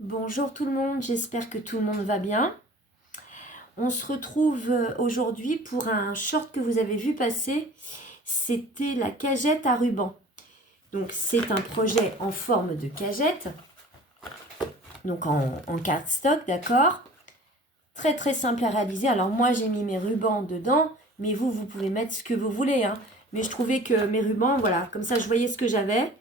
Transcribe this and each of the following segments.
Bonjour tout le monde, j'espère que tout le monde va bien. On se retrouve aujourd'hui pour un short que vous avez vu passer. C'était la cagette à ruban. Donc c'est un projet en forme de cagette, donc en cardstock, d'accord. Très très simple à réaliser. Alors moi j'ai mis mes rubans dedans, mais vous pouvez mettre ce que vous voulez, hein. Mais je trouvais que mes rubans, voilà, comme ça je voyais ce que j'avais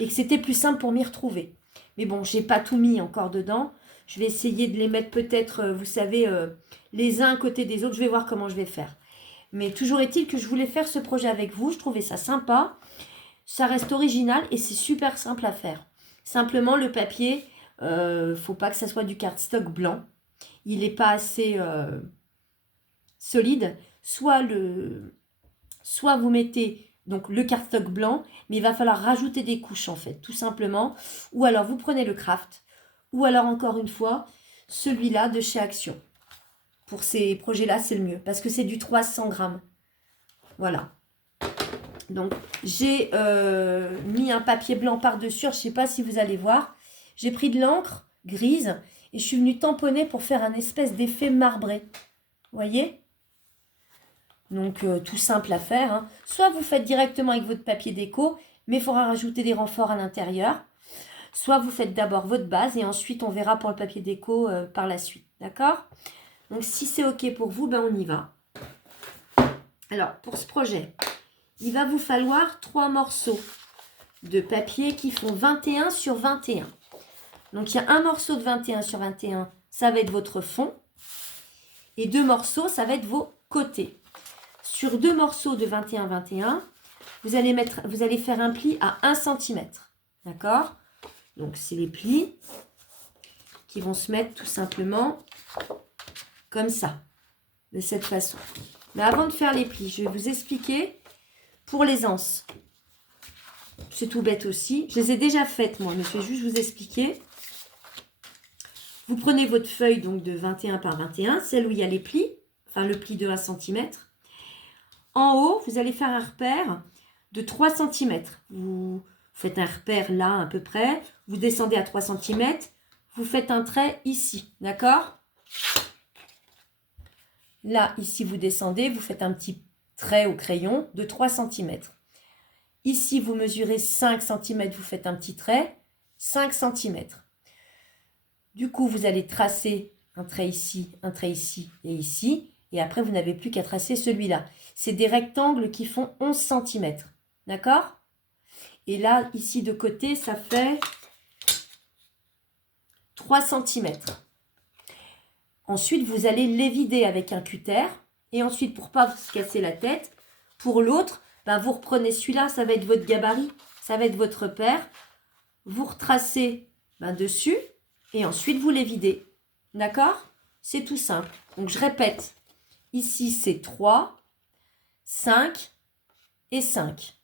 et que c'était plus simple pour m'y retrouver. Mais bon, j'ai pas tout mis encore dedans. Je vais essayer de les mettre peut-être, vous savez, les uns à côté des autres. Je vais voir comment je vais faire. Mais toujours est-il que je voulais faire ce projet avec vous. Je trouvais ça sympa. Ça reste original et c'est super simple à faire. Simplement, le papier, faut pas que ça soit du cardstock blanc. Il n'est pas assez solide. Soit vous mettez donc le cardstock blanc, mais il va falloir rajouter des couches en fait, tout simplement. Ou alors vous prenez le craft, ou alors encore une fois, celui-là de chez Action. Pour ces projets-là, c'est le mieux, parce que c'est du 300 grammes. Voilà. Donc j'ai mis un papier blanc par-dessus, je ne sais pas si vous allez voir. J'ai pris de l'encre grise et je suis venue tamponner pour faire un espèce d'effet marbré. Vous voyez ? Donc tout simple à faire, hein. Soit vous faites directement avec votre papier déco, mais il faudra rajouter des renforts à l'intérieur. Soit vous faites d'abord votre base et ensuite on verra pour le papier déco par la suite. D'accord? Donc si c'est OK pour vous, ben on y va. Alors pour ce projet, il va vous falloir 3 morceaux de papier qui font 21 sur 21. Donc il y a un morceau de 21 sur 21, ça va être votre fond. Et 2 morceaux, ça va être vos côtés. Sur 2 morceaux de 21-21, vous allez faire un pli à 1 cm. D'accord? Donc, c'est les plis qui vont se mettre tout simplement comme ça, de cette façon. Mais avant de faire les plis, je vais vous expliquer pour les anses. C'est tout bête aussi. Je les ai déjà faites, moi, mais je vais juste vous expliquer. Vous prenez votre feuille donc de 21 par 21, celle où il y a les plis, enfin le pli de 1 cm. En haut, vous allez faire un repère de 3 cm. Vous faites un repère là à peu près. Vous descendez à 3 cm. Vous faites un trait ici. D'accord? Là, ici, vous descendez. Vous faites un petit trait au crayon de 3 cm. Ici, vous mesurez 5 cm. Vous faites un petit trait. 5 cm. Du coup, vous allez tracer un trait ici et ici. Et après, vous n'avez plus qu'à tracer celui-là. C'est des rectangles qui font 11 cm. D'accord? Et là, ici de côté, ça fait 3 cm. Ensuite, vous allez les vider avec un cutter. Et ensuite, pour ne pas vous casser la tête, pour l'autre, ben vous reprenez celui-là, ça va être votre gabarit, ça va être votre repère. Vous retracez dessus et ensuite, vous les videz. D'accord? C'est tout simple. Donc, je répète. Ici, c'est 3, 5 et 5.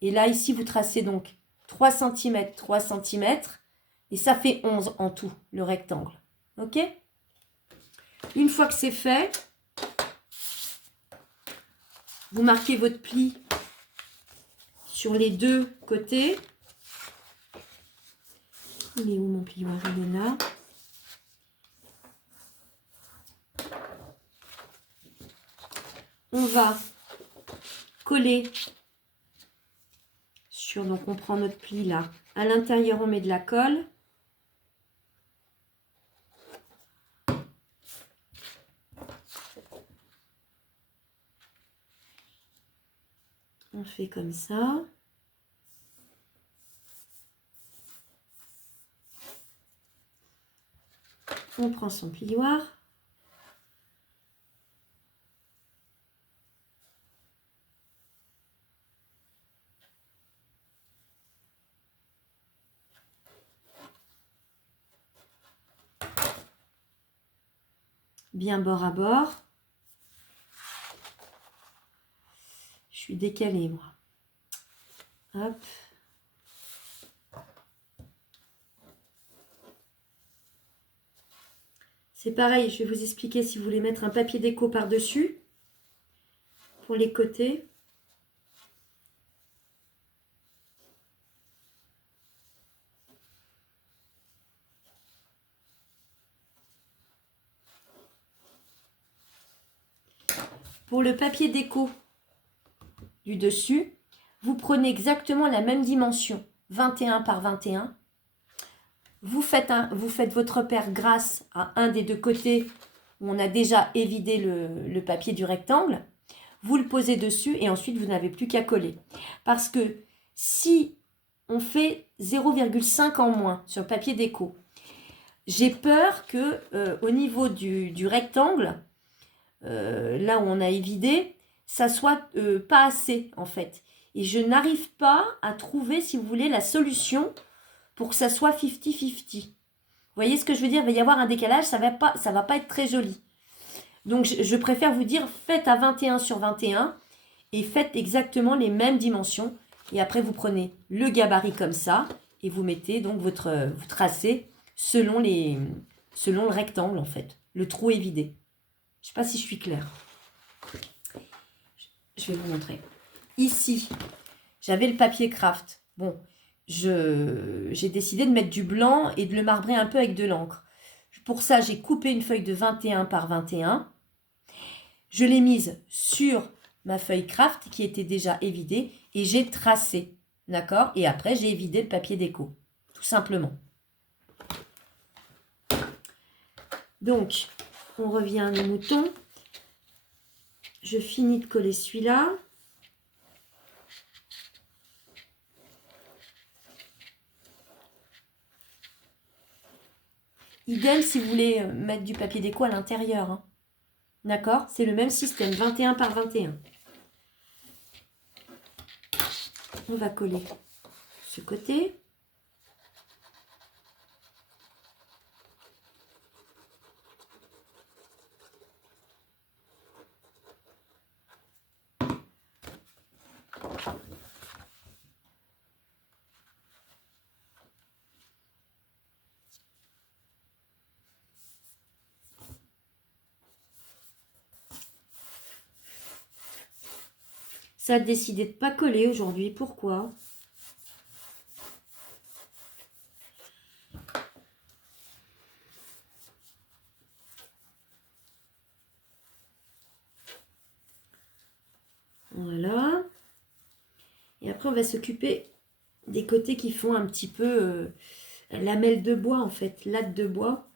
Et là, ici, vous tracez donc 3 cm, 3 cm. Et ça fait 11 en tout, le rectangle. OK? Une fois que c'est fait, vous marquez votre pli sur les deux côtés. Il est où mon plioir? Il est là. On va coller sur, donc on prend notre pli là. À l'intérieur, on met de la colle. On fait comme ça. On prend son plioir. Bien bord à bord. Je suis décalée, moi. Hop. C'est pareil, je vais vous expliquer si vous voulez mettre un papier déco par-dessus pour les côtés. pour le papier déco du dessus, vous prenez exactement la même dimension, 21 par 21. Vous faites votre repère grâce à un des deux côtés où on a déjà évidé le papier du rectangle. Vous le posez dessus et ensuite vous n'avez plus qu'à coller. Parce que si on fait 0,5 en moins sur le papier déco, j'ai peur que au niveau du rectangle, là où on a évidé, ça soit pas assez en fait. Et je n'arrive pas à trouver, si vous voulez, la solution pour que ça soit 50-50. Vous voyez ce que je veux dire? Il va y avoir un décalage, ça va pas être très joli. Donc je préfère vous dire, faites à 21 sur 21 et faites exactement les mêmes dimensions. Et après vous prenez le gabarit comme ça et vous mettez donc vous tracez selon le rectangle en fait. Le trou est vidé. Je ne sais pas si je suis claire. Je vais vous montrer. Ici, j'avais le papier craft. Bon, j'ai décidé de mettre du blanc et de le marbrer un peu avec de l'encre. Pour ça, j'ai coupé une feuille de 21 par 21. Je l'ai mise sur ma feuille craft qui était déjà évidée et j'ai tracé. D'accord? Et après, j'ai évidé le papier déco. Tout simplement. Donc, on revient à nos moutons. Je finis de coller celui-là. Idem si vous voulez mettre du papier déco à l'intérieur. Hein. D'accord? C'est le même système, 21 par 21. On va coller ce côté. Ça a décidé de ne pas coller aujourd'hui. Pourquoi? Voilà. Et après, on va s'occuper des côtés qui font un petit peu lamelle de bois, en fait, latte de bois.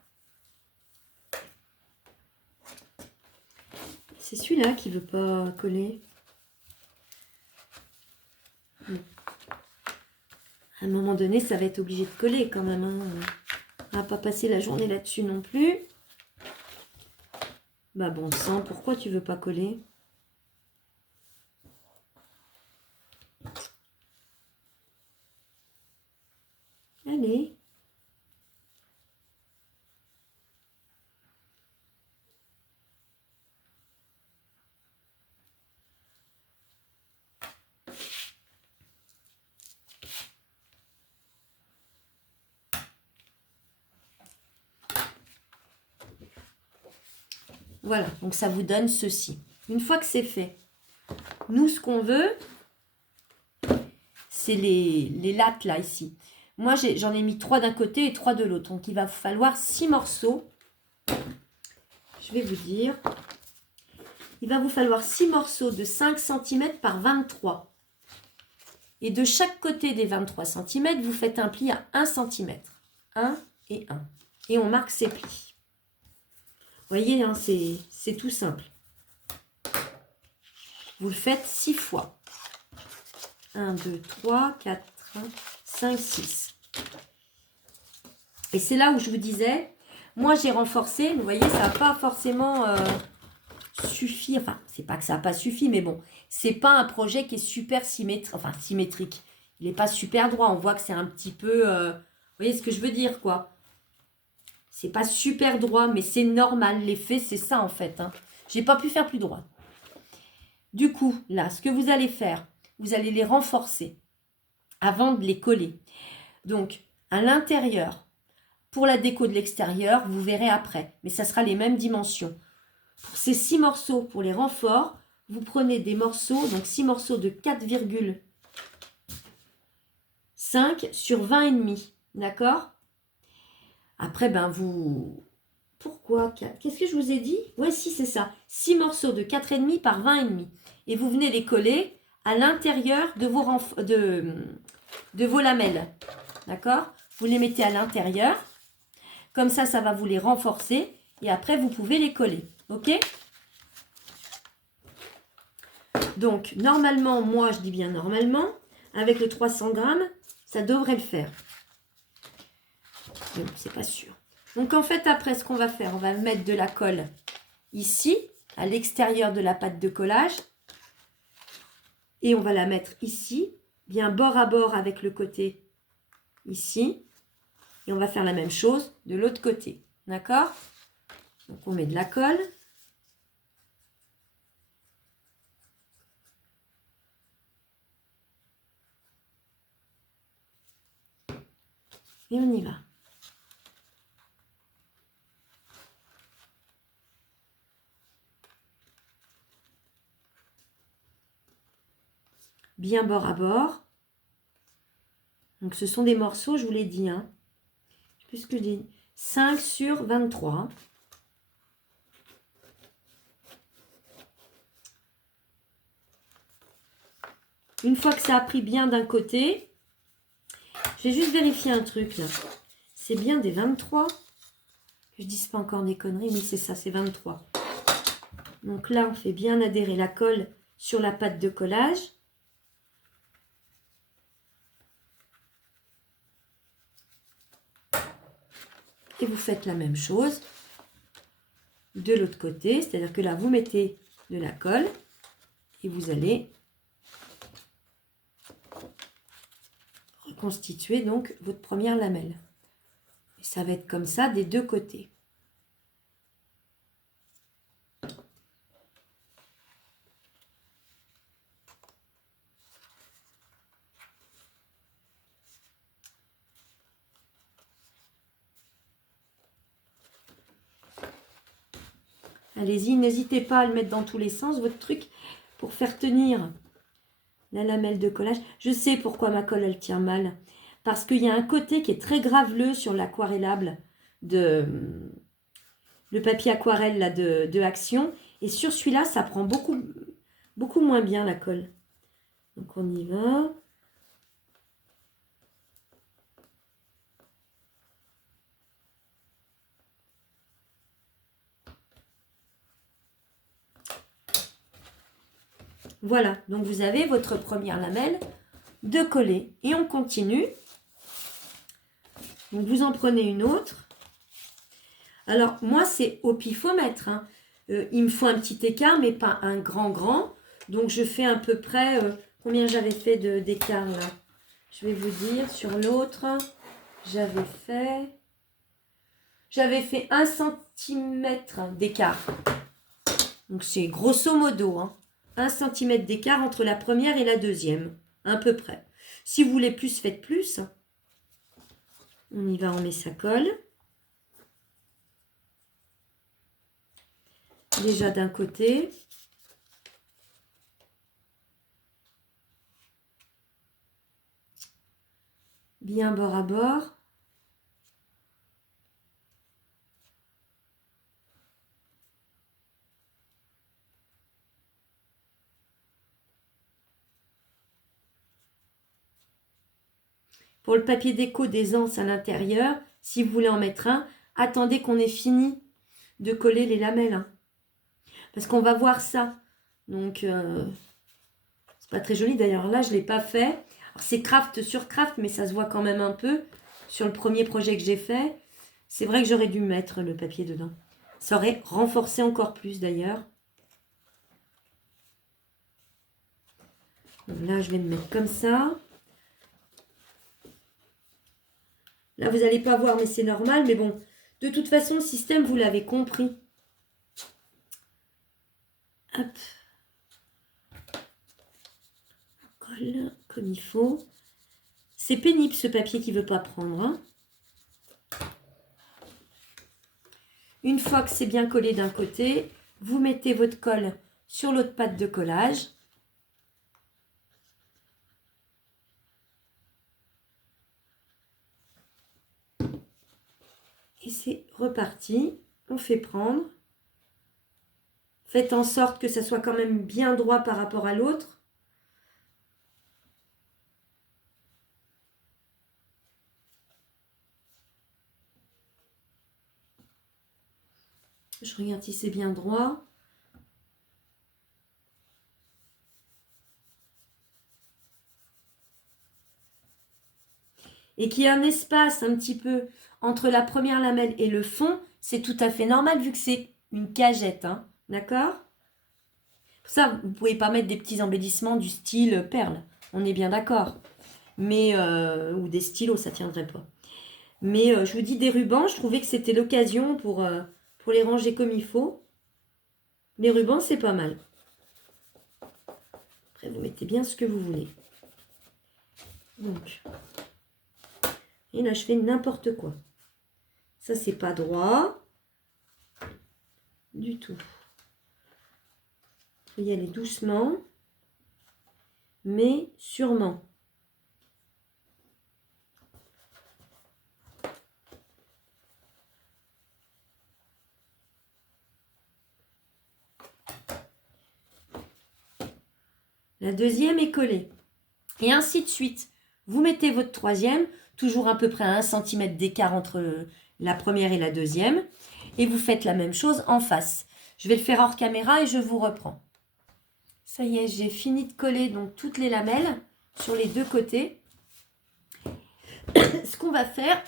C'est celui-là qui ne veut pas coller. À un moment donné, ça va être obligé de coller quand même. Hein. On va pas passer la journée là-dessus non plus. Bah bon sang, pourquoi tu veux pas coller? Allez. Voilà, donc ça vous donne ceci. Une fois que c'est fait, nous, ce qu'on veut, c'est les lattes là, ici. Moi, j'en ai mis 3 d'un côté et 3 de l'autre. Donc, il va falloir 6 morceaux. Je vais vous dire. Il va vous falloir 6 morceaux de 5 cm par 23. Et de chaque côté des 23 cm, vous faites un pli à 1 cm. 1 et 1. Et on marque ces plis. Vous voyez, hein, c'est tout simple. Vous le faites 6 fois. 1, 2, 3, 4, 5, 6. Et c'est là où je vous disais, moi j'ai renforcé, vous voyez, ça n'a pas forcément suffi. Enfin, c'est pas que ça n'a pas suffi, mais bon, c'est pas un projet qui est super symétrique. Enfin, symétrique. Il n'est pas super droit. On voit que c'est un petit peu... vous voyez ce que je veux dire, quoi. C'est pas super droit, mais c'est normal. L'effet, c'est ça, en fait. Hein. J'ai pas pu faire plus droit. Du coup, là, ce que vous allez faire, vous allez les renforcer avant de les coller. Donc, à l'intérieur, pour la déco de l'extérieur, vous verrez après. Mais ça sera les mêmes dimensions. Pour ces 6 morceaux, pour les renforts, vous prenez des morceaux, donc 6 morceaux de 4,5 sur 20,5. D'accord? Après, ben pourquoi 4? Qu'est-ce que je vous ai dit? Ouais, si, c'est ça. 6 morceaux de 4,5 par 20,5. Et vous venez les coller à l'intérieur de vos lamelles. D'accord? Vous les mettez à l'intérieur. Comme ça va vous les renforcer. Et après, vous pouvez les coller. Ok? Donc, normalement, moi, je dis bien normalement, avec le 300 grammes, ça devrait le faire. Mais bon, c'est pas sûr. Donc, en fait, après, ce qu'on va faire, on va mettre de la colle ici, à l'extérieur de la pâte de collage. Et on va la mettre ici, bien bord à bord avec le côté ici. Et on va faire la même chose de l'autre côté. D'accord? Donc, on met de la colle. Et on y va. Bien bord à bord. Donc, ce sont des morceaux, je vous l'ai dit. Hein. Je sais plus ce que je dis. 5 sur 23. Une fois que ça a pris bien d'un côté, je vais juste vérifier un truc là. C'est bien des 23. Que je ne dise pas encore des conneries, mais c'est ça, c'est 23. Donc là, on fait bien adhérer la colle sur la pâte de collage. Et vous faites la même chose de l'autre côté. C'est-à-dire que là, vous mettez de la colle et vous allez reconstituer donc votre première lamelle. Et ça va être comme ça des deux côtés. Allez-y, n'hésitez pas à le mettre dans tous les sens, votre truc, pour faire tenir la lamelle de collage. Je sais pourquoi ma colle, elle tient mal. Parce qu'il y a un côté qui est très graveleux sur l'aquarellable, le papier aquarelle là, de Action. Et sur celui-là, ça prend beaucoup moins bien la colle. Donc on y va. Voilà, donc vous avez votre première lamelle de coller. Et on continue. Donc vous en prenez une autre. Alors moi c'est au pifomètre. Hein. Il me faut un petit écart, mais pas un grand. Donc je fais à peu près, combien j'avais fait d'écart là? Je vais vous dire, sur l'autre, j'avais fait 1 centimètre d'écart. Donc c'est grosso modo, hein, 1 centimètre d'écart entre la première et la deuxième, à peu près. Si vous voulez plus, faites plus. On y va, on met sa colle. Déjà d'un côté. Bien bord à bord. Pour le papier déco des anses à l'intérieur, si vous voulez en mettre un, attendez qu'on ait fini de coller les lamelles. Hein. Parce qu'on va voir ça. Donc, c'est pas très joli. D'ailleurs, là, je ne l'ai pas fait. C'est craft sur craft, mais ça se voit quand même un peu. Sur le premier projet que j'ai fait, c'est vrai que j'aurais dû mettre le papier dedans. Ça aurait renforcé encore plus, d'ailleurs. Là, je vais me mettre comme ça. Là, vous n'allez pas voir, mais c'est normal. Mais bon, de toute façon, le système, vous l'avez compris. Hop. On colle comme il faut. C'est pénible, ce papier qui ne veut pas prendre. Hein. Une fois que c'est bien collé d'un côté, vous mettez votre colle sur l'autre pâte de collage. Et c'est reparti. On fait prendre. Faites en sorte que ça soit quand même bien droit par rapport à l'autre. Je regarde si c'est bien droit. Et qu'il y a un espace un petit peu entre la première lamelle et le fond, c'est tout à fait normal vu que c'est une cagette, hein, d'accord? Pour ça, vous ne pouvez pas mettre des petits embellissements du style perle, on est bien d'accord. Mais, ou des stylos, ça ne tiendrait pas. Mais je vous dis, des rubans, je trouvais que c'était l'occasion pour les ranger comme il faut. Les rubans, c'est pas mal. Après, vous mettez bien ce que vous voulez. Donc, et là, je fais n'importe quoi. Ça, c'est pas droit du tout. Il faut y aller doucement, mais sûrement. La deuxième est collée. Et ainsi de suite. Vous mettez votre troisième, toujours à peu près à 1 cm d'écart entre la première et la deuxième. Et vous faites la même chose en face. Je vais le faire hors caméra et je vous reprends. Ça y est, j'ai fini de coller donc toutes les lamelles sur les deux côtés. Ce qu'on va faire,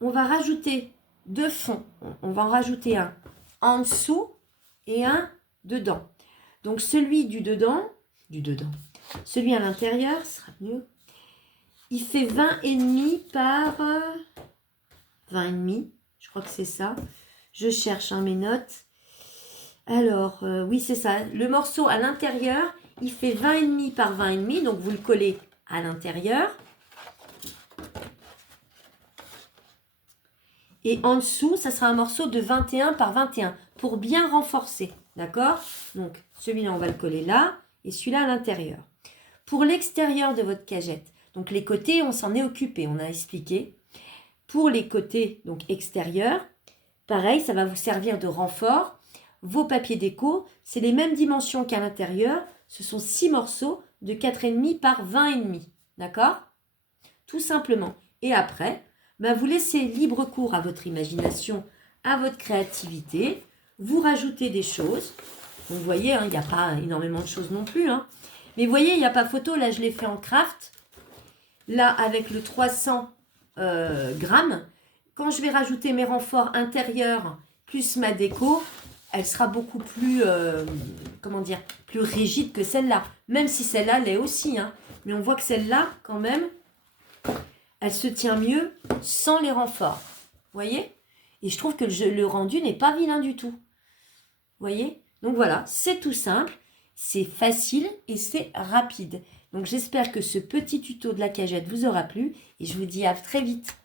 on va rajouter deux fonds. On va en rajouter un en dessous et un dedans. Donc celui du dedans, celui à l'intérieur sera mieux. Il fait 20,5 par 20,5. Je crois que c'est ça. Je cherche mes notes. Alors, oui, c'est ça. Le morceau à l'intérieur, il fait 20,5 par 20,5. Donc, vous le collez à l'intérieur. Et en dessous, ça sera un morceau de 21 par 21 pour bien renforcer. D'accord? Donc, celui-là, on va le coller là et celui-là à l'intérieur. Pour l'extérieur de votre cagette, donc les côtés, on s'en est occupé, on a expliqué. Pour les côtés donc extérieurs, pareil, ça va vous servir de renfort. Vos papiers déco, c'est les mêmes dimensions qu'à l'intérieur. Ce sont 6 morceaux de 4,5 par 20,5. D'accord? Tout simplement. Et après, vous laissez libre cours à votre imagination, à votre créativité. Vous rajoutez des choses. Donc, vous voyez, il n'y a pas énormément de choses non plus. Mais vous voyez, il n'y a pas photo. Là, je l'ai fait en craft. Là, avec le 300 grammes, quand je vais rajouter mes renforts intérieurs plus ma déco, elle sera beaucoup plus, plus rigide que celle-là. Même si celle-là l'est aussi. Mais on voit que celle-là, quand même, elle se tient mieux sans les renforts. Vous voyez? Et je trouve que le rendu n'est pas vilain du tout. Vous voyez? Donc voilà, c'est tout simple, c'est facile et c'est rapide. Donc j'espère que ce petit tuto de la cagette vous aura plu et je vous dis à très vite.